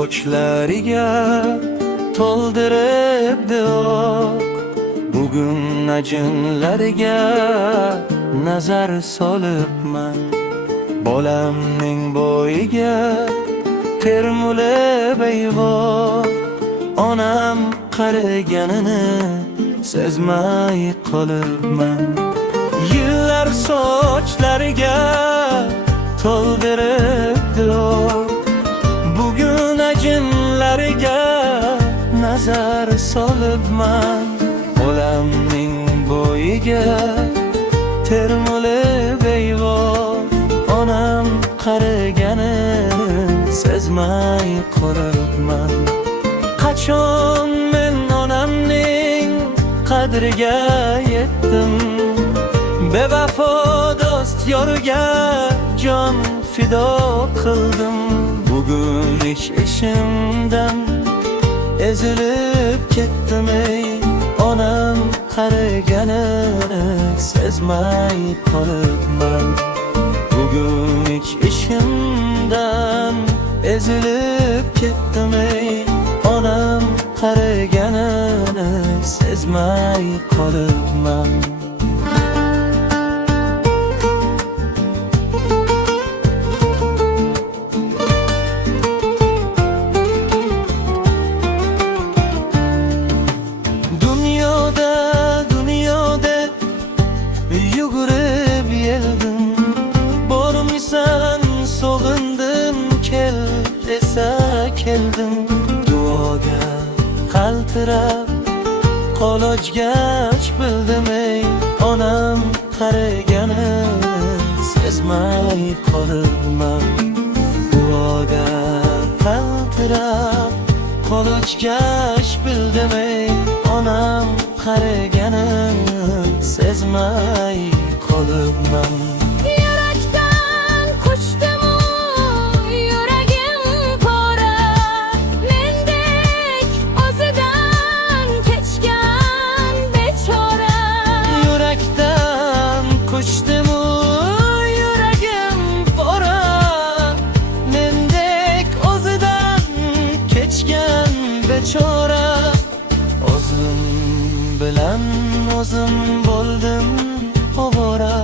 sochlariga to'ldiribdi oq. Bugun ajinlariga nazar solibman. Bolamning bo'yiga termulib eyvor. Onam qariganini sezmay qolibman. Yillar sochlariga to'ldiribdi oq. Bugun ajinlariga nazar solibman. Bolamning bo'yiga termulib eyvor. Onam qariganini sezmay qolibman. Qachon men onamning qadriga yetdim? Bevafo do'st yoriga jon fido qildim. Bugun ish-ishimdan ezilib ketdim ey. Onam qariganini sezmay qolibman. Bugun ish-ishimdan ezilib ketdim ey. Onam qariganini sezmay qolibman. Dunyoda yugurib yeldim. Bormisan sog'indim, kel desa keldim. Duoga qaltirab qolojgach bildim ey. Onam qariganini sezmay qolibman. Duoga qaltirab qolojgach bildim ey. Onam qariganini sezmay qolibman. Yurakdan quchdim-u, yuragim pora. Mendek o'zidan kechgan bechora. Yurakdan quchdim-u, yuragim pora. Mendek o'zidan kechgan bechora. O'zim bilan o'zim bo'ldim ovora.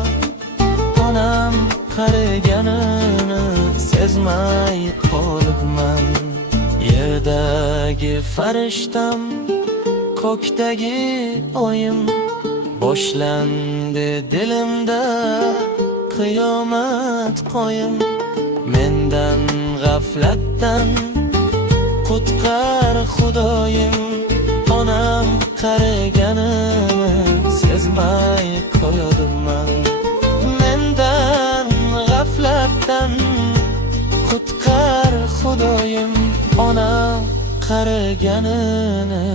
Onam qariganini sezmay qolibman. Yerdagi farishtam, ko'kdagi oyim. Boshlandi dilimda qiyomat qoyim. Mendan g'aflatdan qutqar Xudoyim. Onam qariganini sezmay qolibman. Mendan g'aflatdan qutqar Xudoyim. Onam qariganini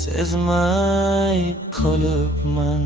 sezmay qolibman.